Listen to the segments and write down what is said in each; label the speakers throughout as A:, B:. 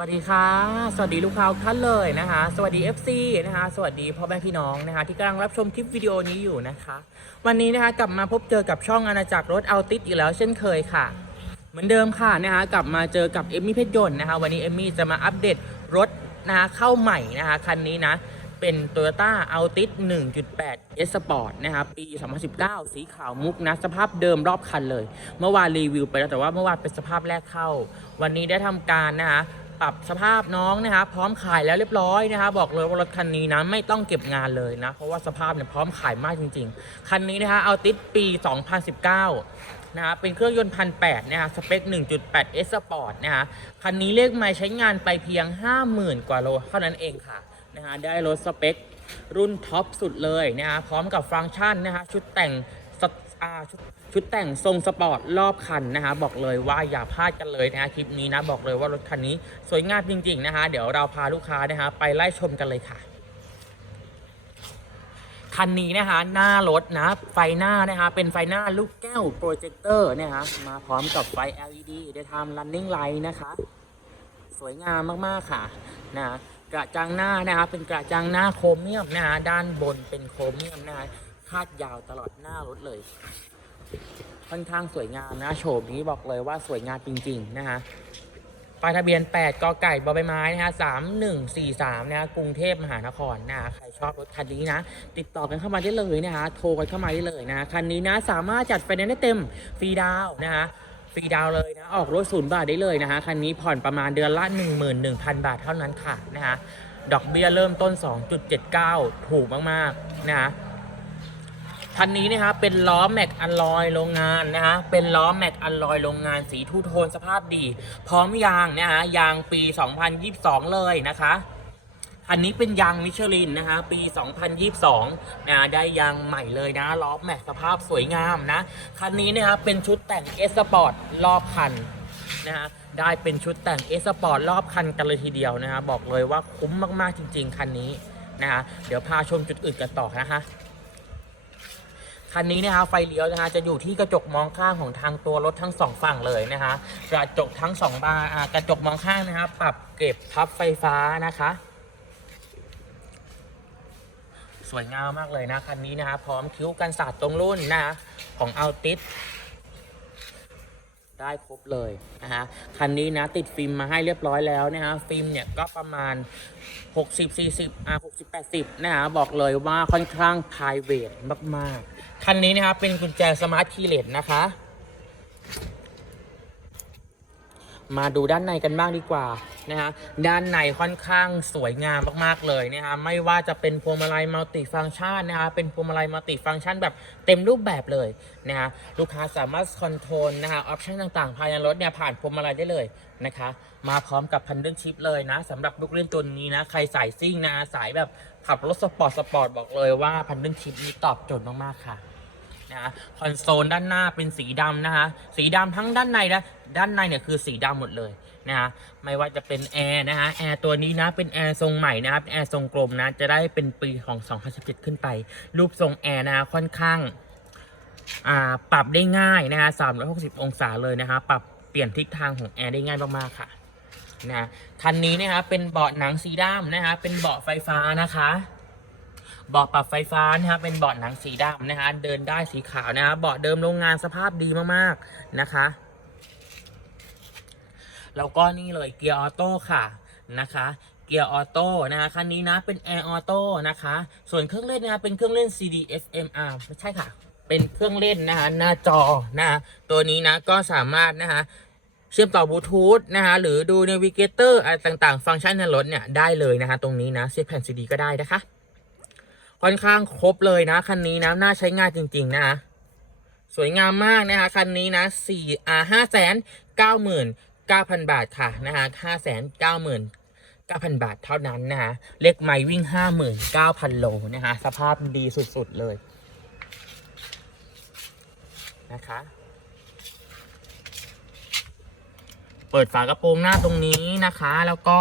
A: สวัสดีค่ะ สวัสดีลูกค้าท่านเลยนะคะ สวัสดี FC นะคะ สวัสดีพ่อแม่พี่น้องนะคะ ที่กำลังรับชมคลิปวิดีโอนี้อยู่นะคะ วันนี้นะคะกลับมาพบเจอกับช่องอาณาจักรรถเอาติดอีกแล้วเช่นเคยค่ะ เหมือนเดิมค่ะนะคะกลับมาเจอกับเอมมี่เพชรยนต์นะคะ วันนี้เอมมี่จะมาอัปเดตรถนะคะเข้าใหม่นะคะคันนี้นะเป็น Toyota Altis 1.8 S Sport นะครับ ปี 2019 สีขาวมุกนะ สภาพเดิมรอบคันเลย เมื่อวานรีวิวไปแล้วแต่ว่าเมื่อวานเป็นสภาพแรกเข้า วันนี้ได้ทำการนะคะ ปรับสภาพน้องนะคะพร้อมขายแล้วเรียบร้อยนะคะบบอกเลยว่ารถคันนี้นะไม่ต้องเก็บงานเลยนะ เพราะว่าสภาพเนี่ยพร้อมขายมากจริง ๆ คันนี้นะคะเอาติดปี 2019นะคะเป็นเครื่องยนต์พันแปดนะคะสเปค 1.8 S Sport นะคะคันนี้เลขไมล์ใช้งานไปเพียง 50,000 กว่าโลเท่านั้นเองค่ะนะคะได้รถสเปครุ่นท็อปสุดเลยนะคะพร้อมกับฟังก์ชันนะคะชุดแต่ง อ่าชุดชุดแต่งทรงสปอร์ตรอบคันนะคะ บอกเลยว่าอย่าพลาดกันเลยนะคะคลิปนี้นะบอกเลยว่ารถคันนี้สวยงามจริง ๆ นะคะ เดี๋ยวเราพาลูกค้านะคะไปไล่ชมกันเลยค่ะคันนี้นะคะหน้ารถนะไฟหน้านะคะเป็นไฟหน้าลูกแก้วโปรเจคเตอร์นะคะมาพร้อมกับไฟ LED ได้ทำ running light นะคะ สวยงามมากๆค่ะนะกระจังหน้านะคะเป็นกระจังหน้าโครเมียมนะคะด้านบนเป็นโครเมียมนะคะ คาดยาวตลอดหน้ารถเลย ค่อนข้างสวยงามนะโฉมนี้บอกเลยว่าสวยงามจริง ๆ นะคะป้ายทะเบียน 8กอไก่บอใบไม้นะคะ3143นะคะกรุงเทพมหานครนะคะใครชอบรถคันนี้นะ ติดต่อกันเข้ามาได้เลยนะคะโทรกันเข้ามาได้เลยนะ คันนี้นะ สามารถจัดไฟแนนซ์ได้เต็มฟรีดาวนะคะฟรีดาวเลยนะ ออกรถศูนย์บาทได้เลยนะคะคันนี้ผ่อนประมาณเดือนละ 11,000 บาทเท่านั้นค่ะนะคะดอกเบี้ยเริ่มต้น 2.79 ถูกมาก ๆ นะคะ คันนี้นะครับเป็นล้อแม็กอัลลอยโรงงานนะฮะเป็นล้อแม็กอัลลอยโรงงานสีทูโทนสภาพดี พร้อมยางนะฮะยางปี 2022 เลยนะคะอันนี้เป็นยางมิชลินนะฮะปี 2022นะได้ยางใหม่เลยนะล้อแม็กสภาพสวยงามนะคันนี้นะครับเป็นชุดแต่งเอสปอร์ตรอบคันนะฮะได้เป็นชุดแต่งเอสปอร์ตรอบคันกันเลยทีเดียวนะฮะบอกเลยว่าคุ้มมากๆจริง ๆ คันนี้นะฮะเดี๋ยวพาชมจุดอื่นกันต่อนะคะ คันนี้นะคะไฟเลี้ยวนะคะจะอยู่ที่กระจกมองข้างของทางตัวรถทั้งสองฝั่งเลยนะคะกระจกทั้งสองบานกระจกมองข้างนะคะปรับเก็บพับไฟฟ้านะคะสวยงามมากเลยนะคันนี้นะคะพร้อมคิ้วกันสาดตรงรุ่นนะคะของอัลติส ได้ครบเลยนะฮะคันนี้นะติดฟิล์มมาให้เรียบร้อยแล้วนะฮะฟิล์มเนี่ยก็ประมาณ 60 40อ่า60 80นะฮะบอกเลยว่าค่อนข้าง p r i v a t มากๆ คันนี้นะครับเป็นกุญแจสมาร์ทคีย์เลสนะคะ มาดูด้านในกันบ้างดีกว่านะฮะด้านในค่อนข้างสวยงามมากๆเลยนะฮะไม่ว่าจะเป็นพวงมาลัยมัลติฟังก์ชันนะฮะเป็นพวงมาลัยมัลติฟังก์ชันแบบเต็มรูปแบบเลยนะฮะลูกค้าสามารถคอนโทรลนะฮะออปชันต่างๆ ภายในรถเนี่ยผ่านพวงมาลัยได้เลยนะคะมาพร้อมกับพันเดิลชิพเลยนะสำหรับลูกเล่นตัวนี้นะใครสายซิ่งนะสายแบบขับรถสปอร์ตสปอร์ตบอกเลยว่าพันเดิลชิพนี้ตอบโจทย์มากๆค่ะ นะฮะคอนโซลด้านหน้าเป็นสีดำนะฮะสีดำทั้งด้านในนะด้านในเนี่ยคือสีดำหมดเลยนะฮะไม่ว่าจะเป็นแอร์นะฮะแอร์ตัวนี้นะเป็นแอร์ทรงใหม่นะครับแอร์ทรงกลมนะจะได้เป็นปีของ 2017 ขึ้นไป รูปทรงแอร์นะฮะค่อนข้างาปรับได้ง่ายนะฮะ360 องศาเลยนะฮะปรับเปลี่ยนทิศทางของแอร์ได้ง่ายมากๆค่ะนะคันนี้นะครับเป็นเบาะหนังสีดำนะฮะเป็นเบาะไฟฟ้านะคะ เบาะปรับไฟฟ้านะครับเป็นเบาะหนังสีดำนะคะ เดินได้สีขาวนะคะเบาะเดิมโรงงานสภาพดีมากๆนะคะ แล้วก็นี่เลยเกียร์ออโต้ค่ะนะคะเกียร์ออโต้นะคะคันนี้นะเป็นแอร์ออโต้นะคะ ส่วนเครื่องเล่นนะเป็นเครื่องเล่น CD SMR ไม่ใช่ค่ะ เป็นเครื่องเล่นนะคะหน้าจอนะคะตัวนี้นะก็สามารถนะคะเชื่อมต่อบลูทูธนะคะหรือดูเนวิเกเตอร์อะไรต่างๆ ฟังก์ชันในรถเนี่ยได้เลยนะคะตรงนี้นะเสียบแผ่นซีดีก็ได้นะคะ ค่อนข้างครบเลยนะ คันนี้นะน่าใช้งานจริง ๆ นะคะสวยงามมากนะคะคันนี้นะสี่อ่าห้าแสนเก้าหมื่นเก้าพันบาทค่ะนะคะห้าแสนเก้าหมื่นเก้าพันบาทเท่านั้นนะคะเลขไม้วิ่งห้าหมื่นเก้าพันโลนะคะสภาพดีสุด ๆ เลยนะคะ เปิดฝากระโปรงหน้าตรงนี้นะคะ แล้วก็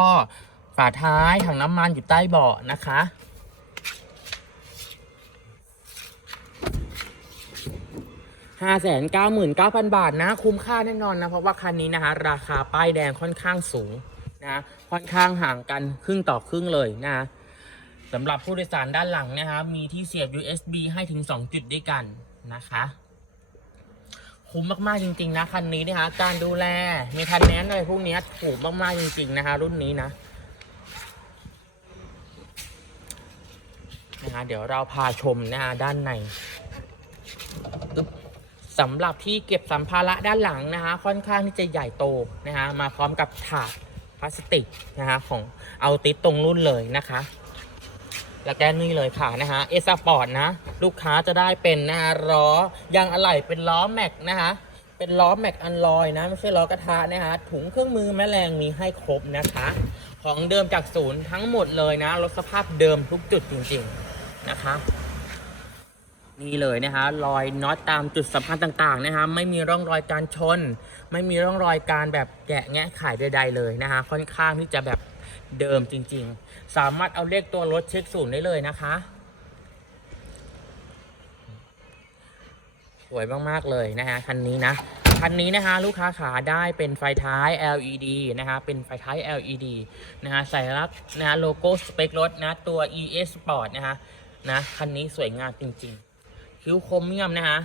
A: ฝาท้ายถังน้ำมันอยู่ใต้เบาะนะคะ ห้าแสนเก้าหมื่นเก้าพันบาทนะ คุ้มค่าแน่นอนนะ เพราะว่าคันนี้นะคะราคาป้ายแดงค่อนข้างสูงนะค่อนข้างห่างกันครึ่งต่อครึ่งเลยนะสำหรับผู้โดยสารด้านหลังนะครับมีที่เสียบ USB ให้ถึง 2 จุดด้วยกันนะคะคุ้มมากๆจริง ๆ นะคันนี้นะคะการดูแลมีทันแนนอะไรพวกนี้ถูกมากๆจริง ๆ นะคะ รุ่นนี้นะนะคะเดี๋ยวเราพาชมนะคะด้านใน สำหรับที่เก็บสัมภาระด้านหลังนะคะค่อนข้างที่จะใหญ่โตนะคะมาพร้อมกับถาดพลาสติกนะคะของเอาติดตรงรุ่นเลยนะคะแล้วแกนี่เลยค่ะนะฮะเอสปอร์ตนะ ลูกค้าจะได้เป็นนะฮะล้อยางอะไหล่เป็นล้อแม็กนะคะเป็นล้อแม็กอันลอยนะ ไม่ใช่ล้อกระทะนะฮะถุงเครื่องมือแม่แรงมีให้ครบนะคะ ของเดิมจากศูนย์ทั้งหมดเลยนะรถสภาพเดิมทุกจุดจริงๆนะคะ นี่เลยนะคะรอยน็อตตามจุดสำคัญต่างๆนะคะไม่มีร่องรอยการชน ไม่มีร่องรอยการแบบแกะแงะขายใด ๆเลยนะคะค่อนข้างที่จะแบบเดิมจริง ๆ สามารถเอาเลขตัวรถเช็คศูนย์ได้เลยนะคะ สวยมากๆเลยนะฮะคันนี้นะคันนี้นะคะลูกค้าขาได้เป็นไฟท้าย LED นะคะเป็นไฟท้าย LED นะฮะสัญลักษณ์นะฮะโลโก้สเปครถนะตัว ES Sport นะคะนะคันนี้สวยงามจริง ๆ คิ้วโครเมียมนะคะ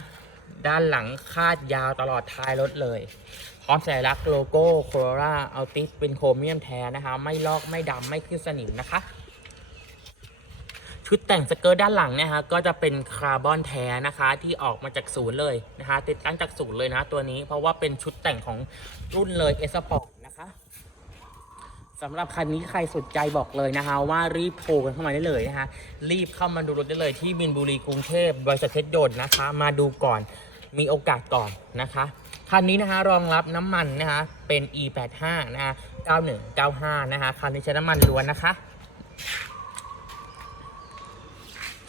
A: ด้านหลังคาดยาวตลอดท้ายรถเลย พร้อมสัญลักษณ์โลโก้โคโรล่าอัลติสเป็นโครเมียมแท้นะคะ ไม่ลอกไม่ดำไม่ขึ้นสนิมนะคะ ชุดแต่งสเกิร์ตด้านหลังนะคะก็จะเป็นคาร์บอนแท้นะคะ ที่ออกมาจากศูนย์เลยนะคะ ติดตั้งจากศูนย์เลยนะตัวนี้เพราะว่าเป็นชุดแต่งของรุ่นเลยเอสปอร์ต สำหรับคันนี้ใครสนใจบอกเลยนะคะว่ารีบโทรกันเข้ามาได้เลยนะคะ รีบเข้ามาดูรถได้เลยที่บินบุรีกรุงเทพบริษัทเพชรยนต์นะคะ มาดูก่อนมีโอกาสก่อนนะคะคันนี้นะคะรองรับน้ำมันนะคะเป็น e85 นะคะ9195 นะคะคันนี้ใช้น้ำมันล้วนนะคะ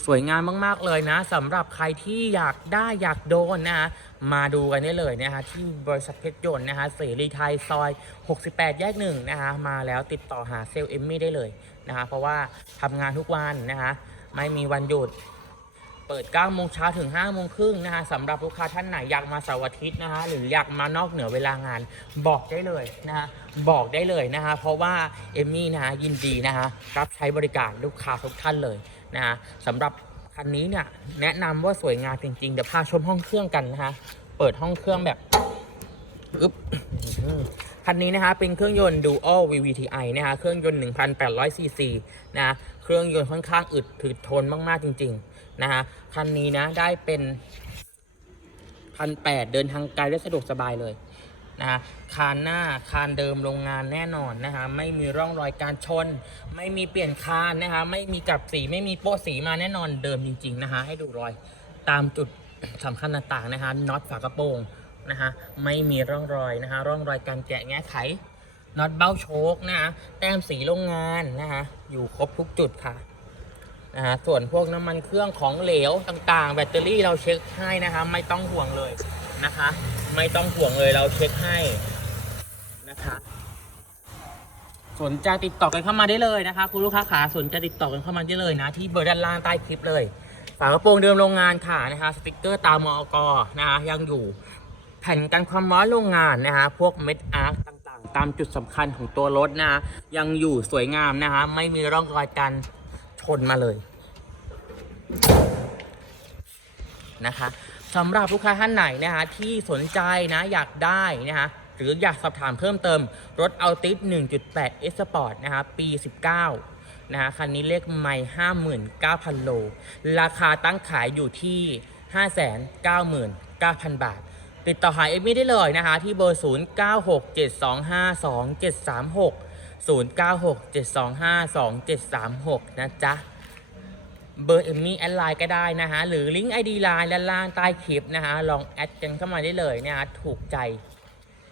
A: สวยงามมาก ๆ เลยนะสำหรับใครที่อยากได้อยากโดนนะฮะมาดูกันได้เลยนะฮะที่บริษัทเพชรยนต์นะฮะเสรีไทยซอย 68 แยกหนึ่งนะฮะมาแล้วติดต่อหาเซลล์เอมมี่ได้เลยนะฮะเพราะว่าทำงานทุกวันนะฮะไม่มีวันหยุดเปิด 9 โมงเช้าถึง 5 โมงครึ่งนะฮะสำหรับลูกค้าท่านไหนอยากมาเสาร์อาทิตย์นะฮะหรืออยากมานอกเหนือเวลางาน บอกได้เลยนะฮะบอกได้เลยนะฮะเพราะว่าเอมมี่นะฮะยินดีนะฮะรับใช้บริการลูกค้าทุกท่านเลย นะฮะสำหรับคันนี้เนี่ยแนะนำว่าสวยงามจริงๆ เดี๋ยวพาชมห้องเครื่องกันนะฮะเปิดห้องเครื่องแบบอึ๊บคันนี้นะคะเป็นเครื่องยนต์ Dual VVTi นะคะเครื่องยนต์ 1,800ซีซีนะะเครื่องยนต์ค่อนข้างอึดถือทนมากๆจริงๆนะฮะคันนี้นะได้เป็นพันแปดเดินทางไกลและสะดวกสบายเลย นะฮะคานหน้าคานเดิมโรงงานแน่นอนนะฮะไม่มีร่องรอยการชน ไม่มีเปลี่ยนคานนะฮะไม่มีกลับสีไม่มีโป๊ะสีมาแน่นอนเดิมจริงๆนะฮะให้ดูรอยตามจุดสำคัญต่างๆนะฮะน็อตฝากระโปรงนะฮะไม่มีร่องรอยนะฮะร่องรอยการแกะแงะไขน็อตเบ้าโชคนะฮะแต้มสีโรงงานนะฮะอยู่ครบทุกจุดค่ะนะฮะส่วนพวกน้ำมันเครื่องของเหลวต่างๆ แบตเตอรี่เราเช็คให้นะคะไม่ต้องห่วงเลย นะคะ ไม่ต้องห่วงเลยเราเช็คให้นะคะ สนใจติดต่อกันเข้ามาได้เลยนะคะ คุณลูกค้าขาสนใจติดต่อกันเข้ามาได้เลยนะ ที่เบอร์ด้านล่างใต้คลิปเลยฝากระโปรงเดิมโรงงานค่ะนะคะสติกเกอร์ตามมอกนะคะยังอยู่แผ่นกันความร้อนโรงงานนะคะพวกเม็ดอาร์คต่างๆ ตามจุดสำคัญของตัวรถนะคะยังอยู่สวยงามนะคะไม่มีร่องรอยการชนมาเลยนะคะ สำหรับลูกค้าท่านไหนนะคะที่สนใจนะอยากได้นะคะหรืออยากสอบถามเพิ่มเติม รถเอาติส1.8 S Sport นะคะปี 19นะคะคันนี้เลขไม่59,000 โล ราคาตั้งขายอยู่ที่ 599,000 บาท ติดต่อหาเอมี่ได้เลยนะคะ ที่เบอร์ 0967252736 0967252736 นะจ๊ะ เบอร์เอมมี่แอดไลน์ก็ได้นะฮะ หรือลิงก์ไอดีไลน์ด้านล่างใต้คลิปนะฮะ ลองแอดกันเข้ามาได้เลยนะฮะ ถูกใจ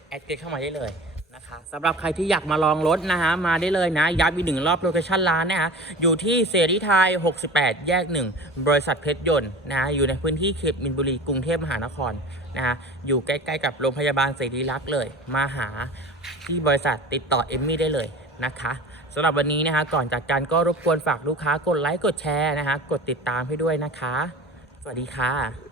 A: แอดกันเข้ามาได้เลยนะคะสำหรับใครที่อยากมาลองรถนะฮะ มาได้เลยนะ ย้ำอีกหนึ่งรอบโลเคชั่นร้านนะฮะ อยู่ที่เสรีไทย 68 แยก 1 บริษัทเพชรยนต์นะฮะ อยู่ในพื้นที่เขตมินบุรีกรุงเทพมหานครนะฮะ อยู่ใกล้ๆกับโรงพยาบาลเสรีรักษ์เลย มาหาที่บริษัทติดต่อเอมมี่ได้เลยนะคะ สำหรับวันนี้นะคะก่อนจากกันก็รบกวนฝากลูกค้ากดไลค์กดแชร์นะคะกดติดตามให้ด้วยนะคะ สวัสดีค่ะ